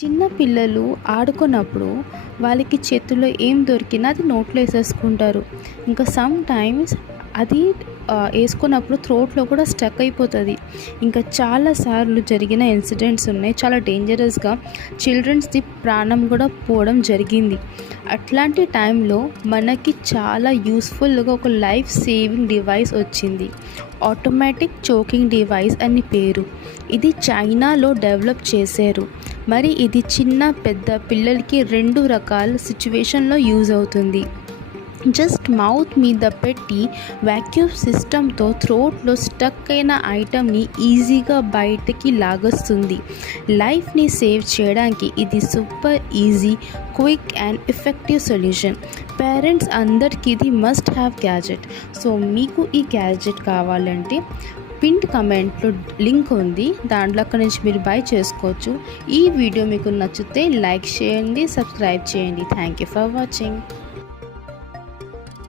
చిన్న పిల్లలు ఆడుకున్నప్పుడు వాళ్ళకి చేతుల్లో ఏం దొరికినా అది నోట్లో వేసేసుకుంటారు. ఇంకా సమ్ టైమ్స్ అది వేసుకున్నప్పుడు థ్రోట్లో కూడా స్టక్ అయిపోతుంది. ఇంకా చాలాసార్లు జరిగిన ఇన్సిడెంట్స్ ఉన్నాయి. చాలా డేంజరస్గా చిల్డ్రన్స్ది ప్రాణం కూడా పోవడం జరిగింది. అట్లాంటి టైంలో మనకి చాలా యూస్ఫుల్గా ఒక లైఫ్ సేవింగ్ డివైస్ వచ్చింది. ఆటోమేటిక్ చోకింగ్ డివైస్ అని పేరు. ఇది చైనాలో డెవలప్ చేశారు. మరి ఇది చిన్న పెద్ద పిల్లలకి 2 రకాల సిచ్యువేషన్లో యూజ్ అవుతుంది. జస్ట్ మౌత్ మీద పెట్టి వాక్యూమ్ సిస్టంతో థ్రోట్లో స్టక్ అయిన ఐటమ్ని ఈజీగా బయటికి లాగొస్తుంది. లైఫ్ని సేవ్ చేయడానికి ఇది super easy, quick and effective solution. Parents అందరికీ ఇది మస్ట్ హ్యావ్ గ్యాజెట్. సో మీకు ఈ గ్యాజెట్ కావాలంటే పిన్ కమెంట్లో లింక్ ఉంది, దాంట్లో అక్కడి నుంచి మీరు బై చేసుకోవచ్చు. ఈ వీడియో మీకు నచ్చితే లైక్ చేయండి, సబ్స్క్రైబ్ చేయండి. Thank you for watching.